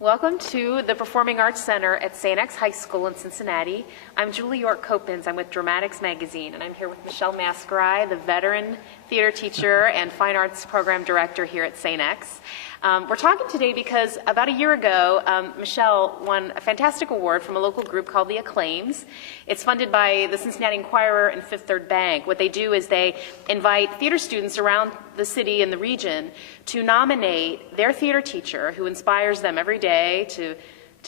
Welcome to the Performing Arts Center at St. X High School in Cincinnati. I'm Julie York Copens. I'm with Dramatics Magazine, and I'm here with Michelle Mascarai, the veteran theater teacher and fine arts program director here at St. X. We're talking today because about a year ago, Michelle won a fantastic award from a local group called the Acclaims. It's funded by the Cincinnati Enquirer and Fifth Third Bank. What they do is they invite theater students around the city and the region to nominate their theater teacher who inspires them every day to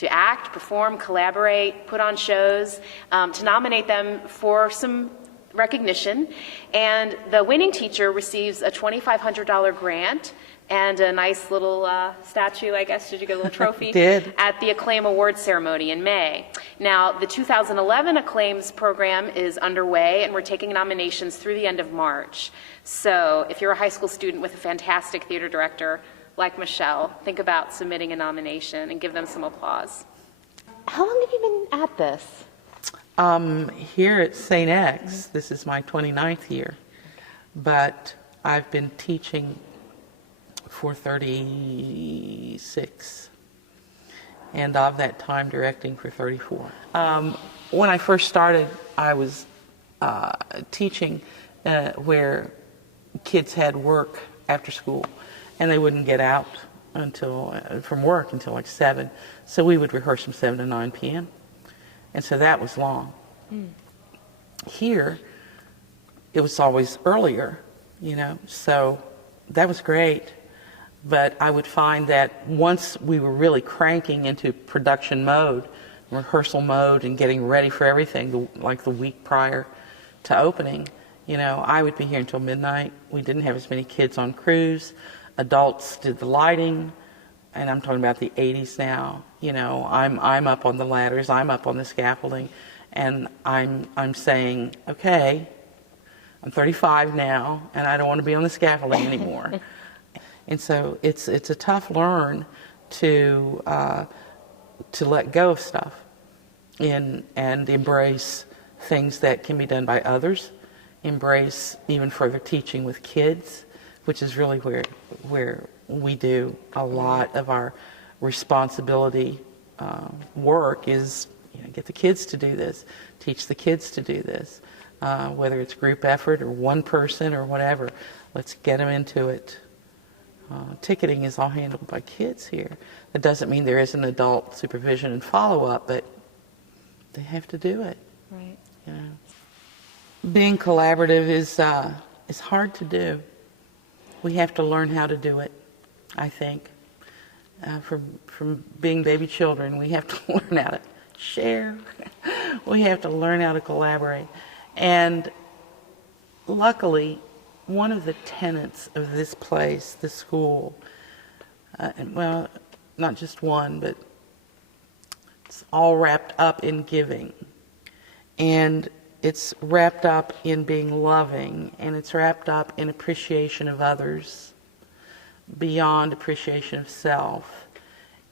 act, perform, collaborate, put on shows, to nominate them for some recognition. And the winning teacher receives a $2,500 grant and a nice little statue, I guess. Did you get a little trophy? Did. At the Acclaim Awards ceremony in May. Now, the 2011 Acclaims program is underway, and we're taking nominations through the end of March. So if you're a high school student with a fantastic theater director like Michelle, think about submitting a nomination and give them some applause. How long have you been at this? Here at St. X, this is my 29th year, but I've been teaching for 36, and of that time directing for 34. When I first started, I was teaching where kids had work after school, and they wouldn't get out from work until like 7, so we would rehearse from 7 to 9 p.m., and so that was long. Here, it was always earlier, so that was great. But I would find that once we were really cranking into production mode, rehearsal mode, and getting ready for everything, like the week prior to opening, I would be here until midnight. We didn't have as many kids on crews. Adults did the lighting, and I'm talking about the 80s now. I'm up on the ladders, I'm up on the scaffolding, and I'm saying, okay, I'm 35 now, and I don't want to be on the scaffolding anymore. And so it's a tough learn to let go of stuff and embrace things that can be done by others, embrace even further teaching with kids, which is really where we do a lot of our responsibility work is get the kids to do this, teach the kids to do this, whether it's group effort or one person or whatever. Let's get them into it. Ticketing is all handled by kids here. That doesn't mean there isn't adult supervision and follow-up, but they have to do it. Right. Being collaborative is hard to do. We have to learn how to do it, I think. From being baby children, we have to learn how to share. We have to learn how to collaborate. And luckily, one of the tenets of this place, this school, well, not just one, but it's all wrapped up in giving. And it's wrapped up in being loving, and it's wrapped up in appreciation of others beyond appreciation of self.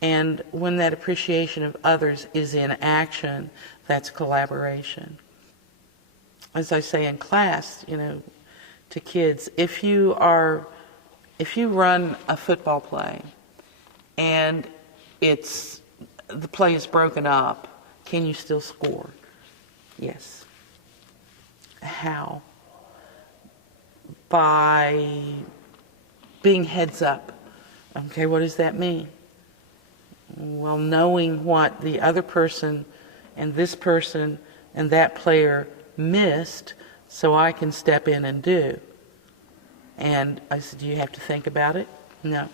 And when that appreciation of others is in action, that's collaboration. As I say in class, to kids, if you run a football play and the play is broken up, can you still score? Yes. How? By being heads up. Okay, what does that mean? Well, knowing what the other person and this person and that player missed, so I can step in and do. And I said, do you have to think about it? No.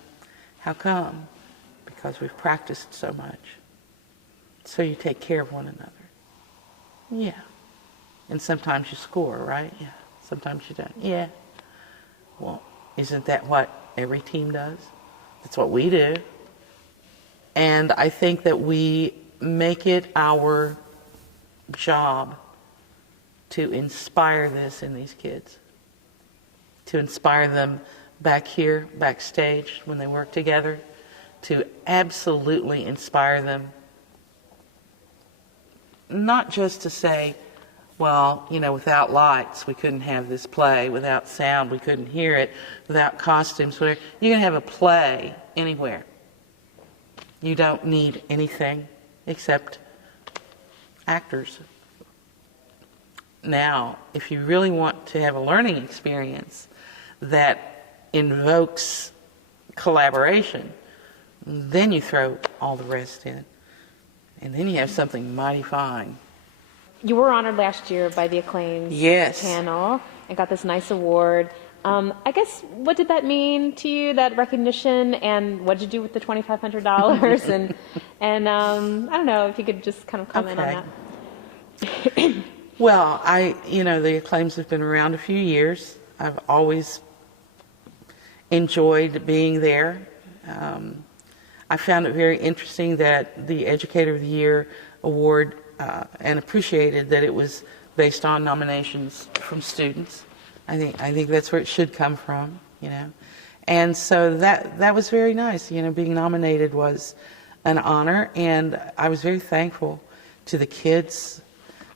How come? Because we've practiced so much. So you take care of one another. Yeah. And sometimes you score, right? Yeah. Sometimes you don't. Yeah. Well, isn't that what every team does? That's what we do. And I think that we make it our job to inspire this in these kids, to inspire them back here, backstage, when they work together, to absolutely inspire them, not just to say, well, without lights, we couldn't have this play, without sound, we couldn't hear it, without costumes, whatever. You can have a play anywhere. You don't need anything except actors. Now, if you really want to have a learning experience that invokes collaboration, then you throw all the rest in. And then you have something mighty fine. You were honored last year by the Acclaim Yes. panel and got this nice award. I guess, what did that mean to you, that recognition, and what did you do with the $2,500? and I don't know if you could just kind of comment on that. Well, the Acclaims have been around a few years. I've always enjoyed being there. I found it very interesting that the Educator of the Year award, and appreciated that it was based on nominations from students. I think that's where it should come from, And so that was very nice. Being nominated was an honor, and I was very thankful to the kids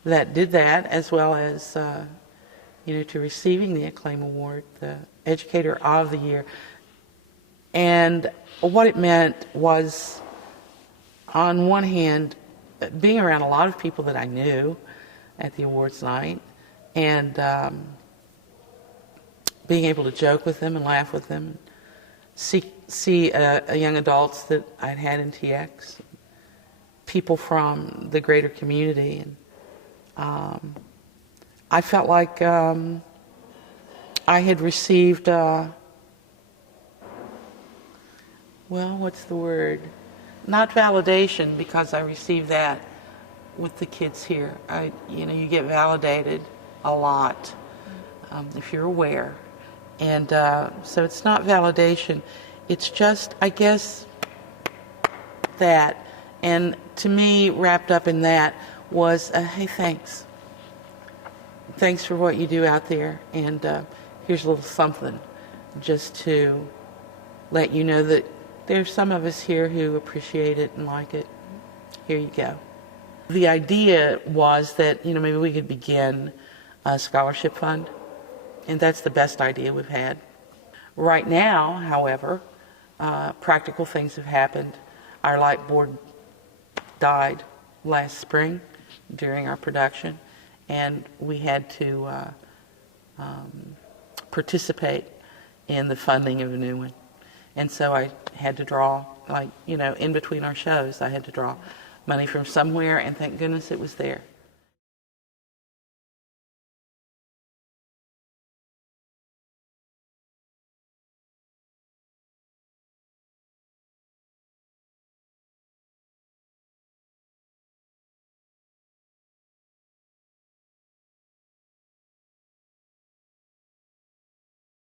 that did that, as well as to receiving the Acclaim Award, the Educator of the Year. And what it meant was, on one hand, being around a lot of people that I knew at the awards night, and being able to joke with them and laugh with them, see young adults that I'd had in TX, people from the greater community, and I felt like I had received, what's the word? Not validation, because I received that with the kids here. You get validated a lot if you're aware. And so it's not validation. It's just, I guess, that. And to me, wrapped up in that was, hey, thanks. Thanks for what you do out there. And here's a little something just to let you know that there's some of us here who appreciate it and like it. Here you go. The idea was that, maybe we could begin a scholarship fund. And that's the best idea we've had. Right now, however, practical things have happened. Our light board died last spring during our production, and we had to participate in the funding of a new one. And so I had to draw, in between our shows, I had to draw money from somewhere, and thank goodness it was there.